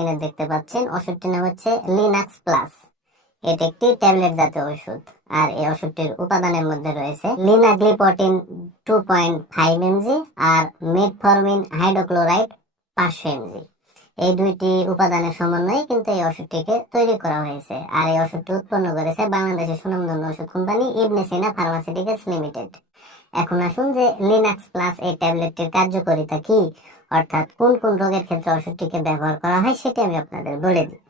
স্ক্রিনে দেখতে পাচ্ছেন ওষুধটির নাম হচ্ছে লিনাক্স প্লাস। এটি একটি ট্যাবলেট জাতীয় ওষুধ। আর এই ওষুধটির উপাদানের মধ্যে রয়েছে লিনাগ্লিপটিন 2.5 mg আর মেটফরমিন হাইড্রোক্লোরাইড 500 mg। এই দুইটি উপাদানের সমন্বয়ে কিন্তু এই ওষুধটিকে তৈরি করা হয়েছে। আর এই ওষুধটি উৎপন্ন করেছে বাংলাদেশের সুনামধন্য ওষুধ কোম্পানি ইবনে সিনা ফার্মাসিউটিক্যালস লিমিটেড। এখন আসুন যে লিনাক্স প্লাস এই ট্যাবলেটটির কার্যকারিতা কি, অর্থাৎ কোন কোন রোগের ক্ষেত্রে ওষুধটিকে ব্যবহার করা হয় সেটি আমি আপনাদের বলে দিই।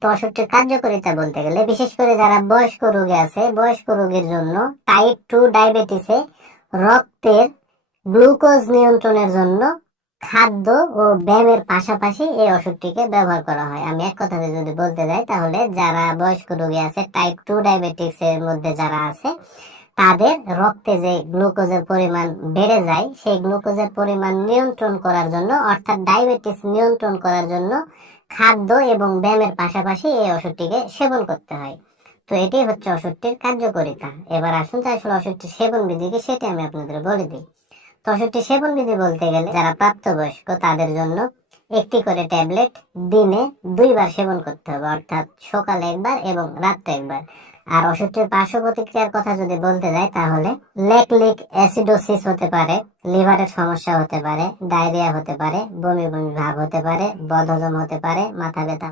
তো ওষুধটির কার্যকারিতা বলতে গেলে বিশেষ করে যারা বয়স্ক রোগে আছে, বয়স্ক রোগীর জন্য টাইপ 2 ডায়াবেটিসে রক্তের গ্লুকোজ নিয়ন্ত্রণের জন্য খাদ্য ও ব্যায়ামের পাশাপাশি এই ওষুধটিকে ব্যবহার করা হয়। আমি এক কথাতে যদি বলতে যাই তাহলে যারা বয়স্ক রোগী আছে, টাইপ 2 ডায়াবেটিস এর মধ্যে যারা আছে, তাদের রক্তে যে গ্লুকোজের পরিমাণ বেড়ে যায় সেই গ্লুকোজের পরিমাণ নিয়ন্ত্রণ করার জন্য, অর্থাৎ ডায়াবেটিস নিয়ন্ত্রণ করার জন্য খাদ্য এবং ব্যায়ামের পাশাপাশি এই ওষুধটিকে সেবন করতে হয়। তো এটি হচ্ছে ওষুধটির কার্যকারিতা। এবার আসুন যে আসলে ওষুধটির সেবন বিধি কি সেটি আমি আপনাদের বলে দিই। তো ওষুধটির সেবন বিধি বলতে গেলে যারা প্রাপ্তবয়স্ক তাদের জন্য একটি করে ট্যাবলেট দিনে 2 বার সেবন করতে হবে, অর্থাৎ সকালে একবার এবং রাত্রে একবার। আর ওষুধটির পার্শ্ব প্রতিক্রিয়ার কথা যদি বলতে যাই তাহলে ল্যাকটিক অ্যাসিডোসিস হতে পারে, লিভারের সমস্যা হতে পারে, ডায়রিয়া হতে পারে, বমি বমি ভাব হতে পারে, বদহজম হতে পারে, মাথা ব্যথা